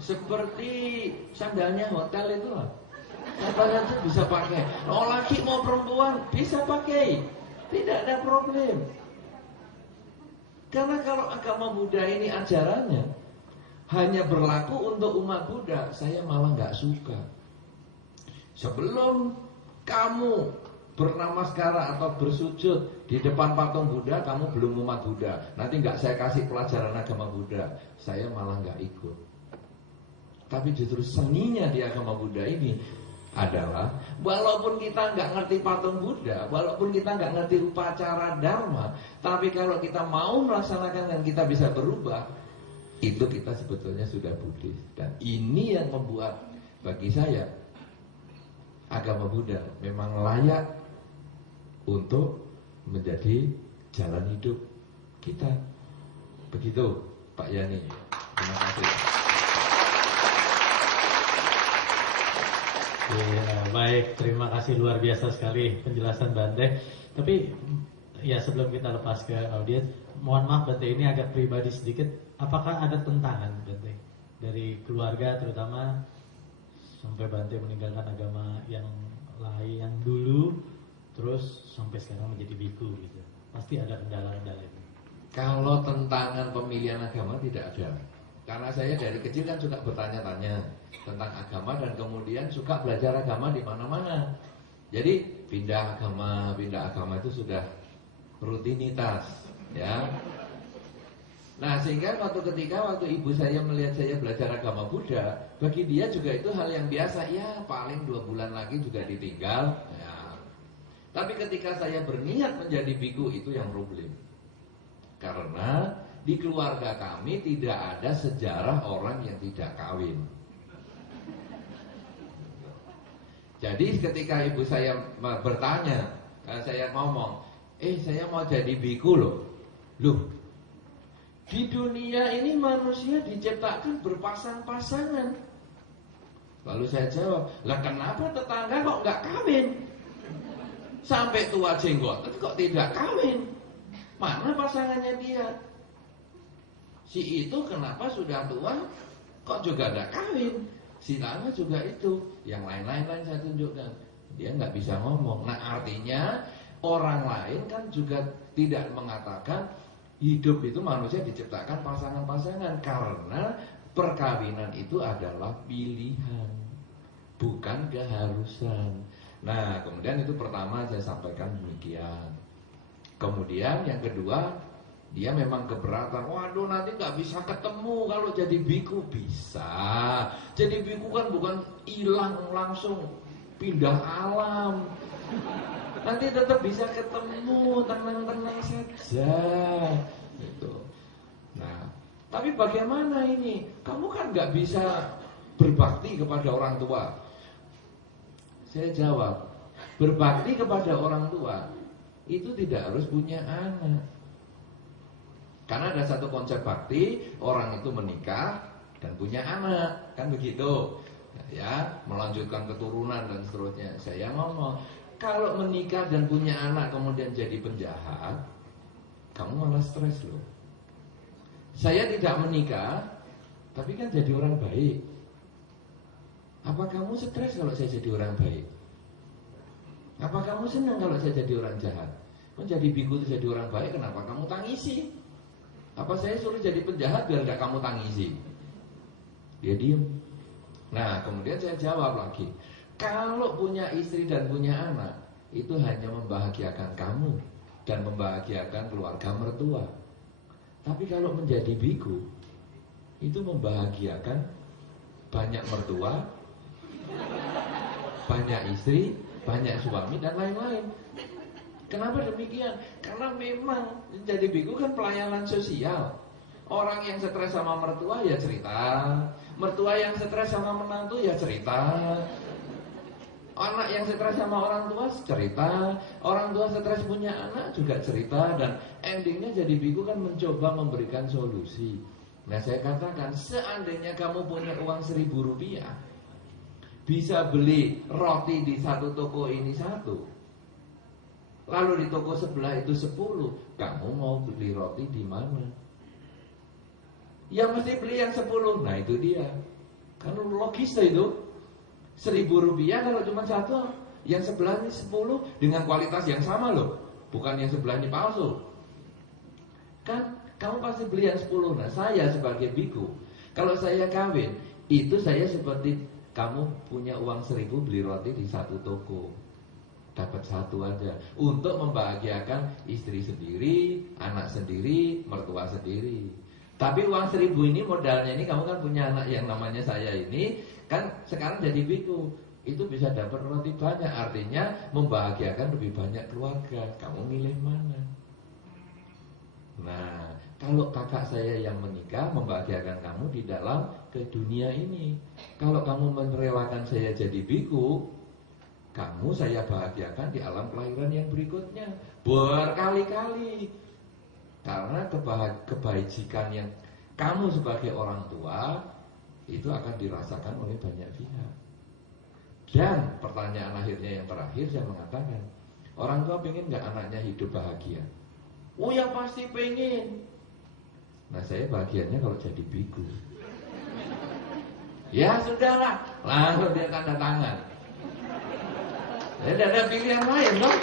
Seperti sandalnya hotel itu lah. Sandalnya itu bisa pakai. Mau laki mau perempuan bisa pakai. Tidak ada problem. Karena kalau agama Buddha ini ajarannya hanya berlaku untuk umat Buddha, saya malah nggak suka. Sebelum kamu bernamaskara atau bersujud di depan patung Buddha, kamu belum umat Buddha. Nanti nggak saya kasih pelajaran agama Buddha, saya malah nggak ikut. Tapi justru seninya di agama Buddha ini adalah walaupun kita nggak ngerti patung Buddha, walaupun kita nggak ngerti upacara Dharma, tapi kalau kita mau melaksanakan dan kita bisa berubah, itu kita sebetulnya sudah Buddhis. Dan ini yang membuat bagi saya agama Buddha memang layak untuk menjadi jalan hidup kita. Begitu Pak Yani. Terima kasih. Ya, baik, terima kasih, luar biasa sekali penjelasan Bante. Tapi ya sebelum kita lepas ke audiens, mohon maaf Bante, ini agak pribadi sedikit. Apakah ada tentangan Bante dari keluarga terutama sampai Bante meninggalkan agama yang lain yang dulu terus sampai sekarang menjadi biku gitu? Pasti ada kendala-kendala itu. Kalau tentangan pemilihan agama tidak ada. Karena saya dari kecil kan suka bertanya-tanya tentang agama dan kemudian suka belajar agama di mana-mana. Jadi pindah agama itu sudah rutinitas, ya. Nah, sehingga waktu ibu saya melihat saya belajar agama Buddha, bagi dia juga itu hal yang biasa. Ya, paling 2 bulan lagi juga ditinggal. Ya. Tapi ketika saya berniat menjadi biku, itu yang problem. Karena di keluarga kami tidak ada sejarah orang yang tidak kawin. Jadi ketika ibu saya bertanya, saya ngomong, saya mau jadi biku loh. Loh, di dunia ini manusia diciptakan berpasang-pasangan. Lalu saya jawab, lah kenapa tetangga kok nggak kawin? Sampai tua jenggotan kok tidak kawin? Mana pasangannya dia? Si itu kenapa sudah tua kok juga tidak kawin? Si lama juga itu. Yang lain-lain saya tunjukkan. Dia nggak bisa ngomong. Nah, artinya orang lain kan juga tidak mengatakan hidup itu manusia diciptakan pasangan-pasangan. Karena perkawinan itu adalah pilihan, bukan keharusan. Nah, kemudian itu pertama saya sampaikan demikian. Kemudian yang kedua, dia memang keberatan. Waduh, nanti nggak bisa ketemu kalau jadi biku. Bisa. Jadi biku kan bukan hilang langsung pindah alam. Nanti tetap bisa ketemu, tenang-tenang saja. Gitu. Nah, tapi bagaimana ini? Kamu kan nggak bisa berbakti kepada orang tua. Saya jawab, berbakti kepada orang tua itu tidak harus punya anak. Karena ada satu konsep bakti, orang itu menikah dan punya anak, kan begitu. Ya, melanjutkan keturunan dan seterusnya. Saya ngomong, kalau menikah dan punya anak kemudian jadi penjahat, kamu malah stres loh. Saya tidak menikah, tapi kan jadi orang baik. Apa kamu stres kalau saya jadi orang baik? Apa kamu senang kalau saya jadi orang jahat? Menjadi biku itu jadi orang baik, kenapa kamu tangisi? Apa saya suruh jadi penjahat biar gak kamu tangisi? Dia diem. Nah, kemudian saya jawab lagi, kalau punya istri dan punya anak, itu hanya membahagiakan kamu dan membahagiakan keluarga mertua. Tapi kalau menjadi biku, itu membahagiakan banyak mertua, banyak istri, banyak suami dan lain-lain. Kenapa demikian? Karena memang menjadi biku kan pelayanan sosial. Orang yang stres sama mertua ya cerita, mertua yang stres sama menantu ya cerita, anak yang stres sama orang tua cerita, orang tua stres punya anak juga cerita. Dan endingnya jadi biku kan mencoba memberikan solusi. Nah, saya katakan, seandainya kamu punya uang 1.000 rupiah, bisa beli roti di satu toko ini 1, lalu di toko sebelah itu 10, kamu mau beli roti di mana? Ya mesti beli yang 10. Nah, itu dia. Kan logis itu. 1.000 rupiah kalau cuma satu, yang sebelahnya 10 dengan kualitas yang sama loh. Bukan yang sebelahnya palsu. Kan kamu pasti beli yang 10. Nah saya sebagai biku, kalau saya kawin, itu saya seperti kamu punya uang 1.000 beli roti di satu toko. Dapat satu aja. Untuk membahagiakan istri sendiri, anak sendiri, mertua sendiri. Tapi uang 1.000 ini modalnya ini, kamu kan punya anak yang namanya saya ini, kan sekarang jadi biku. Itu bisa dapat roti banyak. Artinya membahagiakan lebih banyak keluarga. Kamu milih mana? Nah, kalau kakak saya yang menikah membahagiakan kamu di dalam ke dunia ini. Kalau kamu merelakan saya jadi biku, kamu saya bahagiakan di alam kelahiran yang berikutnya berkali-kali. Karena kebajikan yang kamu sebagai orang tua itu akan dirasakan oleh banyak pihak. Dan pertanyaan akhirnya yang terakhir saya mengatakan, orang tua pengen gak anaknya hidup bahagia? Oh ya pasti pengen. Nah saya bahagianya kalau jadi biku. Ya sudahlah, langsung dia tanda tangan. Ya tidak ada pilihan lain dong.